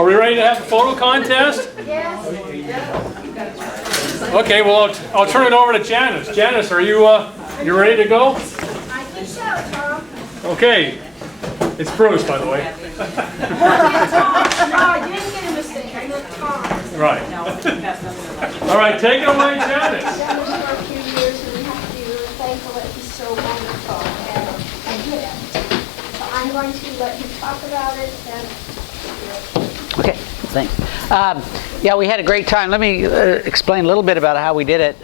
Are we ready to have a photo contest? Yes. Okay, well, I'll turn it over to Janice. Janice, are you ready to go? I think so, Tom. Okay. It's Bruce, by the way. No, I didn't get a mistake. I meant Tom. Right. All right, take it away, Janice. I've done this for a few years, and we have to be really thankful that he's so wonderful and good at it. So I'm going to let him talk about it and. Okay, thanks. Yeah, we had a great time. Let me explain a little bit about how we did it.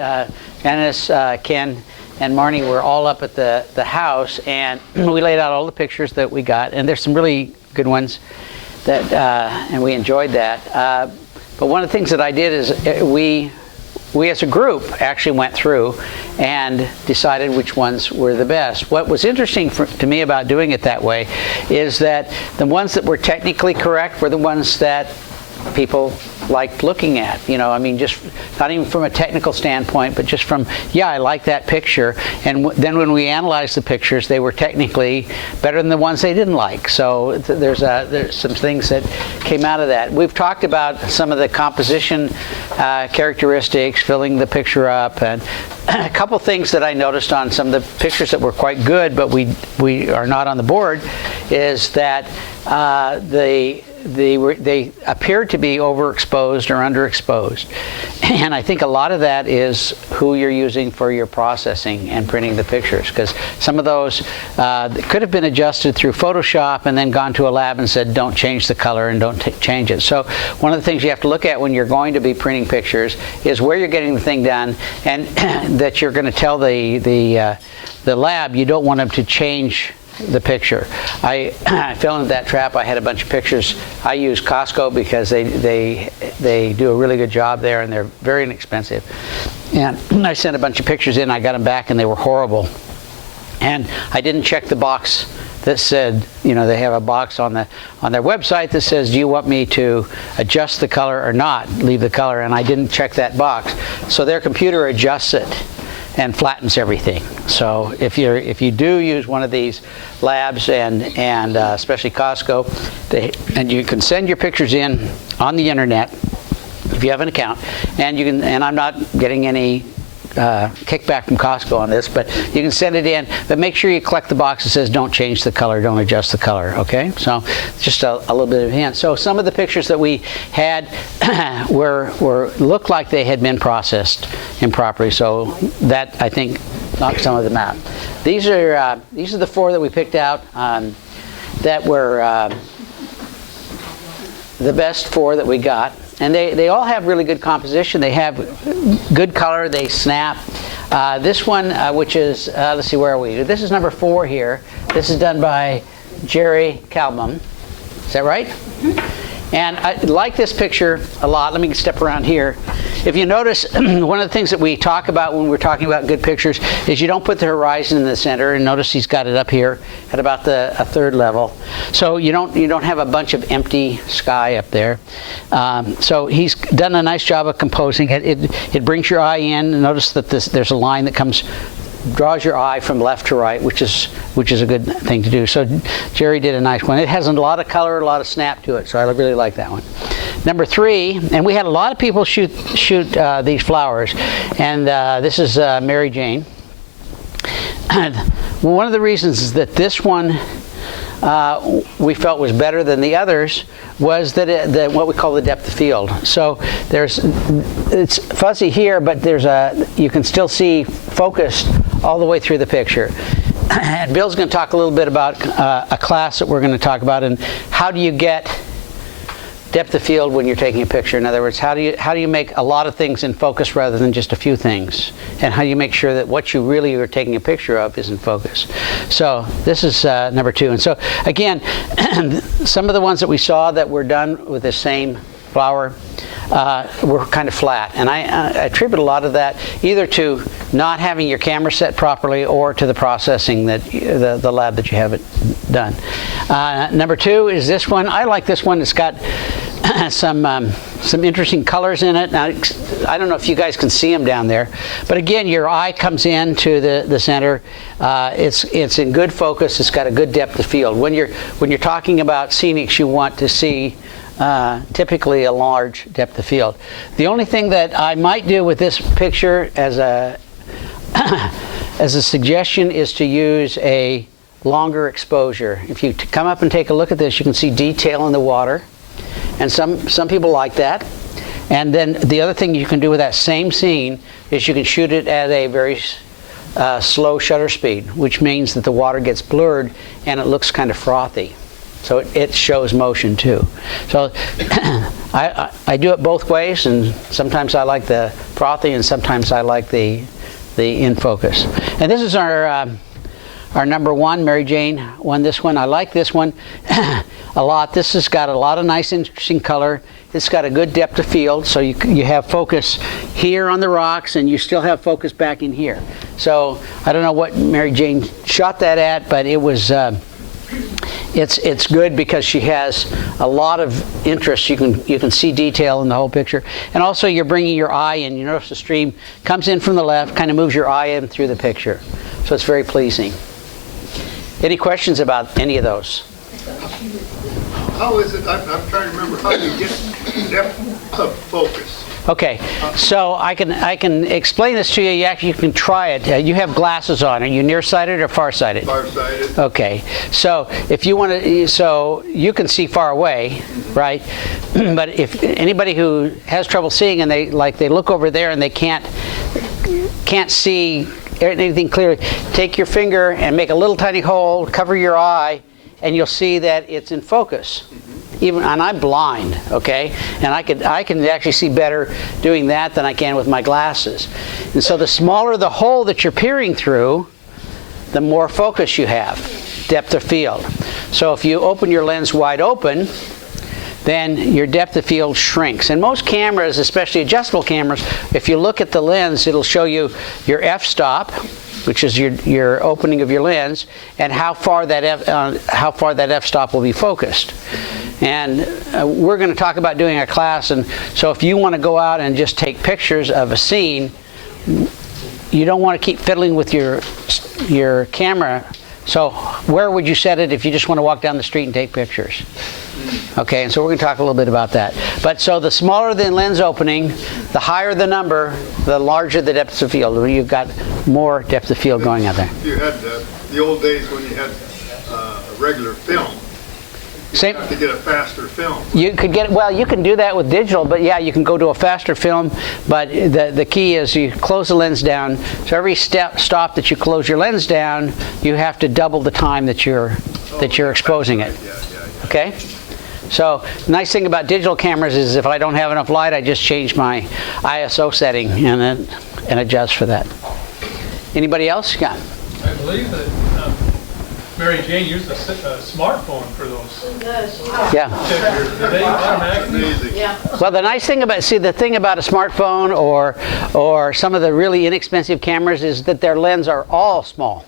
Janice, Ken, and Marnie were all up at the house, and we laid out all the pictures that we got, and there's some really good ones that, and we enjoyed that. But one of the things that I did is we as a group actually went through and decided which ones were the best. What was interesting to me about doing it that way is that the ones that were technically correct were the ones that people liked looking at. You know, I mean, just not even from a technical standpoint, but just from, yeah, I like that picture. And then when we analyzed the pictures, they were technically better than the ones they didn't like. So there's some things that came out of that. We've talked about some of the composition characteristics, filling the picture up, and a couple things that I noticed on some of the pictures that were quite good, but we are not on the board, is that they appeared to be overexposed or underexposed. And I think a lot of that is who you're using for your processing and printing the pictures, because some of those could have been adjusted through Photoshop and then gone to a lab and said don't change the color and don't change it. So one of the things you have to look at when you're going to be printing pictures is where you're getting the thing done, and that you're going to tell the lab you don't want them to change the picture. I fell into that trap. I had a bunch of pictures. I use Costco because they do a really good job there, and they're very inexpensive. And I sent a bunch of pictures in. I got them back, and they were horrible. And I didn't check the box that said, you know, they have a box on their website that says, do you want me to adjust the color or not, leave the color? And I didn't check that box. So their computer adjusts it and flattens everything. So if you do use one of these labs, and especially Costco, and you can send your pictures in on the internet if you have an account, and you can, and I'm not getting any kickback from Costco on this, but you can send it in, but make sure you collect the box that says don't change the color, don't adjust the color, okay? So just a little bit of a hint. So some of the pictures that we had looked like they had been processed improperly, so that, I think, knocked some of them out. These are the four that we picked out that were the best four that we got. And they all have really good composition. They have good color. They snap. This one, which is, let's see, where are we? This is number 4 here. This is done by Jerry Kalbum. Is that right? Mm-hmm. And I like this picture a lot. Let me step around here. If you notice, one of the things that we talk about when we're talking about good pictures is you don't put the horizon in the center. And notice he's got it up here at about a third level. So you don't have a bunch of empty sky up there. So he's done a nice job of composing it. It brings your eye in. Notice that there's a line that draws your eye from left to right, which is a good thing to do. So Jerry did a nice one. It has a lot of color, a lot of snap to it, so I really like that one. Number 3, and we had a lot of people shoot these flowers, and this is Mary Jane. One of the reasons is that this one we felt was better than the others was that what we call the depth of field. So it's fuzzy here, but you can still see focused all the way through the picture. And Bill's going to talk a little bit about a class that we're going to talk about, and how do you get depth of field when you're taking a picture. In other words, how do you make a lot of things in focus rather than just a few things, and how do you make sure that what you really are taking a picture of is in focus. So this is number 2. And so again, some of the ones that we saw that were done with the same flower were kind of flat, and I attribute a lot of that either to not having your camera set properly or to the processing that the lab that you have it done. Number 2 is this one. I like this one. It's got some interesting colors in it. Now, I don't know if you guys can see them down there, but again, your eye comes into the center. It's in good focus. It's got a good depth of field. When you're talking about scenics, you want to see typically a large depth of field. The only thing that I might do with this picture as a as a suggestion is to use a longer exposure. If you come up and take a look at this, you can see detail in the water, and some people like that. And then the other thing you can do with that same scene is you can shoot it at a very slow shutter speed, which means that the water gets blurred and it looks kind of frothy. So it shows motion too. So I do it both ways, and sometimes I like the frothy and sometimes I like the in focus. And this is our number one. Mary Jane won this one. I like this one a lot. This has got a lot of nice interesting color. It's got a good depth of field, so you have focus here on the rocks and you still have focus back in here. So I don't know what Mary Jane shot that at, but it was it's good because she has a lot of interest. You can see detail in the whole picture, and also you're bringing your eye in. You notice the stream comes in from the left, kind of moves your eye in through the picture, so it's very pleasing. Any questions about any of those? How is it, I'm trying to remember, how you get depth of focus? Okay, so I can explain this to you. You can try it. You have glasses on. Are you nearsighted or farsighted? Farsighted. Okay, so if you want to, so you can see far away, right? But if anybody who has trouble seeing and they look over there and they can't see anything clearly, take your finger and make a little tiny hole, cover your eye, and you'll see that it's in focus. And I'm blind, okay? And I can actually see better doing that than I can with my glasses. And so the smaller the hole that you're peering through, the more focus you have, depth of field. So if you open your lens wide open, then your depth of field shrinks. And most cameras, especially adjustable cameras, if you look at the lens, it'll show you your f-stop, which is your opening of your lens, and how far that f-stop will be focused. And we're going to talk about doing a class, and so if you want to go out and just take pictures of a scene, you don't want to keep fiddling with your camera. So where would you set it if you just want to walk down the street and take pictures? Okay, and so we're going to talk a little bit about that. But so the smaller the lens opening, the higher the number, the larger the depth of field. You've got more depth of field going out there. You had the old days when you had a regular film. You have to get a faster film. You could get, well, you can do that with digital, but yeah, you can go to a faster film. But the key is you close the lens down. So every stop that you close your lens down, you have to double the time that you're exposing it. Okay? So nice thing about digital cameras is if I don't have enough light, I just change my ISO setting and adjust for that. Anybody else? Yeah. I believe that Mary Jane used a smartphone for those Yeah. pictures. Did they automatically? Amazing. Yeah. Well, the nice thing about, the thing about a smartphone or some of the really inexpensive cameras is that their lenses are all small.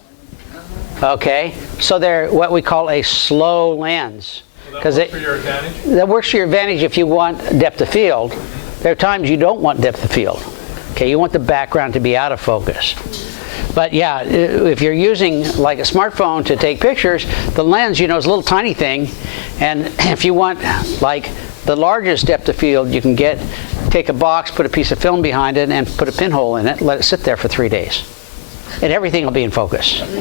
Okay? So they're what we call a slow lens. That works for your advantage? That works for your advantage if you want depth of field. There are times you don't want depth of field. Okay, you want the background to be out of focus. But yeah, if you're using like a smartphone to take pictures, the lens, is a little tiny thing. And if you want like the largest depth of field, you can take a box, put a piece of film behind it, and put a pinhole in it, let it sit there for 3 days. And everything will be in focus. Okay,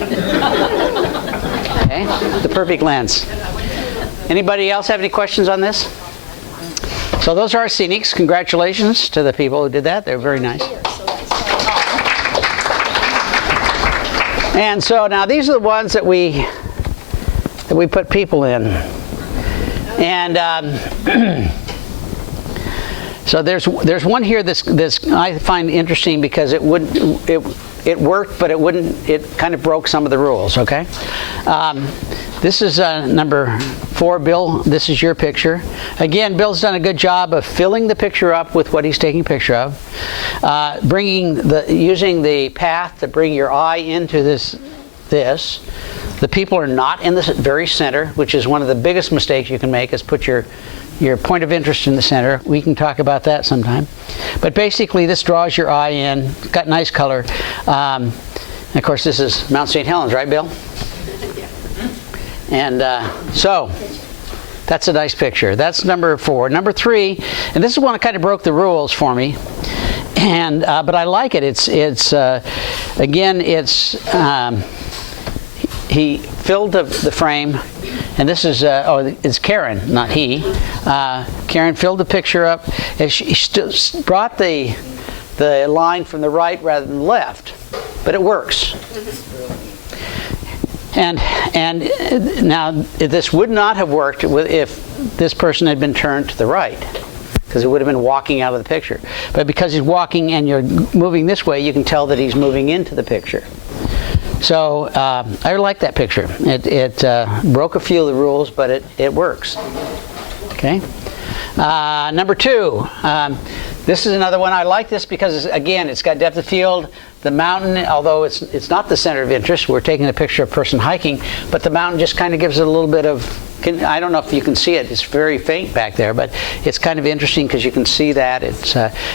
the perfect lens. Anybody else have any questions on this? So those are our scenics. Congratulations to the people who did that. They're very nice. And so now these are the ones that we put people in. And so there's one here this I find interesting because it worked, but it kind of broke some of the rules. Okay. This is number 4, Bill. This is your picture. Again, Bill's done a good job of filling the picture up with what he's taking a picture of. Using the path to bring your eye into this. The people are not in the very center, which is one of the biggest mistakes you can make, is put your point of interest in the center. We can talk about that sometime. But basically, this draws your eye in. It's got nice color. And of course, this is Mt St Helens, right, Bill? And so, That's a nice picture. That's number 4. Number 3, and this is one that kind of broke the rules for me, and but I like it. Again, he filled the frame, and this is it's Karen, not he. Karen filled the picture up, and she brought the line from the right rather than the left, but it works. And now this would not have worked if this person had been turned to the right, because it would have been walking out of the picture. But because he's walking and you're moving this way, you can tell that he's moving into the picture. So I like that picture. It broke a few of the rules, but it works. Okay. Number 2. This is another one. I like this because, again, it's got depth of field. The mountain, although it's not the center of interest, we're taking a picture of a person hiking, but the mountain just kind of gives it a little bit of, I don't know if you can see it, it's very faint back there, but it's kind of interesting because you can see that.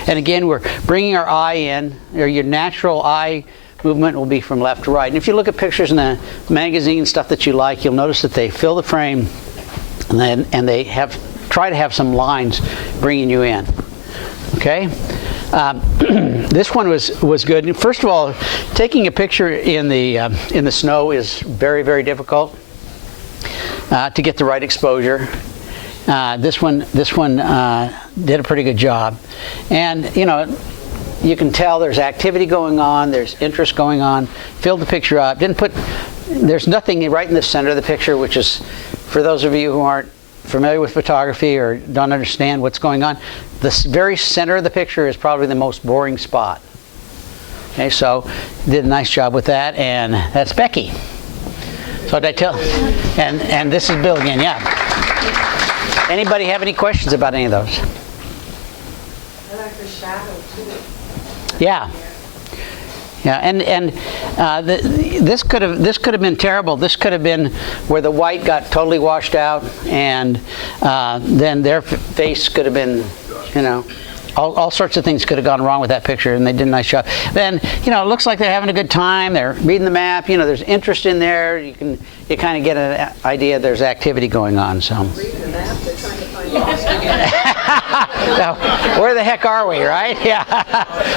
And again, we're bringing our eye in, or your natural eye movement will be from left to right. And if you look at pictures in the magazine, stuff that you like, you'll notice that they fill the frame and they try to have some lines bringing you in. Okay, this one was good. First of all, taking a picture in the snow is very, very difficult to get the right exposure. This one did a pretty good job, and you can tell there's activity going on, there's interest going on. Filled the picture up. There's nothing right in the center of the picture, which is, for those of you who aren't familiar with photography or don't understand what's going on, the very center of the picture is probably the most boring spot. Okay, so did a nice job with that, and that's Becky. So did I tell? And this is Bill again. Yeah. Anybody have any questions about any of those? I like the shadow too. Yeah. Yeah, and this could have been terrible. This could have been where the white got totally washed out, and then their face could have been, all sorts of things could have gone wrong with that picture, and they did a nice job. Then, it looks like they're having a good time. They're reading the map. There's interest in there. You kind of get an idea there's activity going on. So. Reading the map, they're trying to find lost. So, where the heck are we, right? Yeah.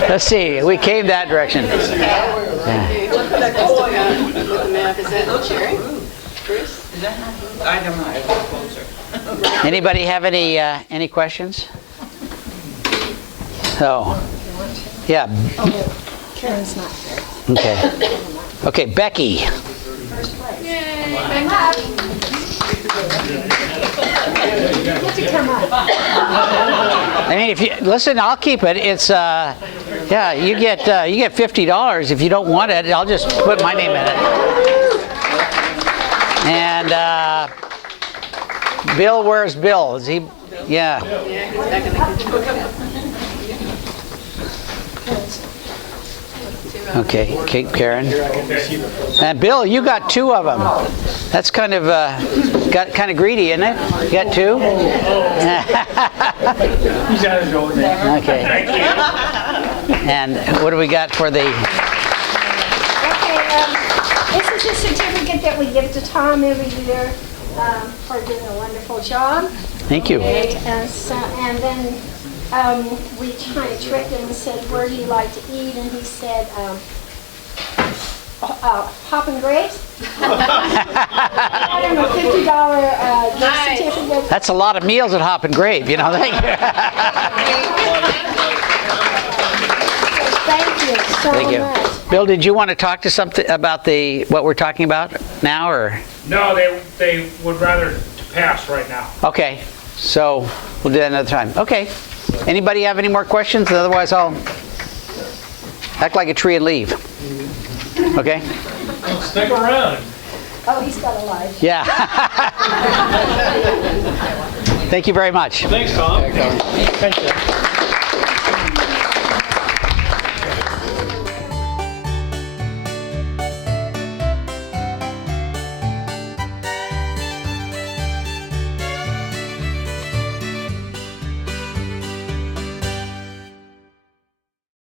Let's see. We came that direction. Yeah. Look at that boy with the map. Is that Jerry? Bruce? Is that not? I don't know. I look closer. Anybody have any questions? So, yeah. Karen's not here. Okay. Okay, Becky. First place. Yay! Come up. You get to come up. I mean, if you listen, I'll keep it. It's yeah, you get $50. If you don't want it, I'll just put my name in it. And Bill, where's Bill? Is he? Yeah. Yeah, he's back in the kitchen. Okay, Kate, Karen. And Bill, you got 2 of them. That's kind of got kind of greedy, isn't it? You got 2? He's got his own name. Okay. And what do we got for the? Okay, this is a certificate that we give to Tom every year for doing a wonderful job. Thank you. Okay, and then we kind of tricked him and said, where do you like to eat? And he said, hopping grapes. I don't know, $50 gift certificate. That's a lot of meals at Hop and Grave, Thank you. Thank you so Thank you. much. Bill, did you want to talk to something about what we're talking about now, or? No, they would rather pass right now. Okay, so we'll do that another time. Okay. Anybody have any more questions? Otherwise, I'll act like a tree and leave. Okay? Stick around. Oh, he's got a life. Yeah. Thank you very much. Thanks, Tom. Thank you.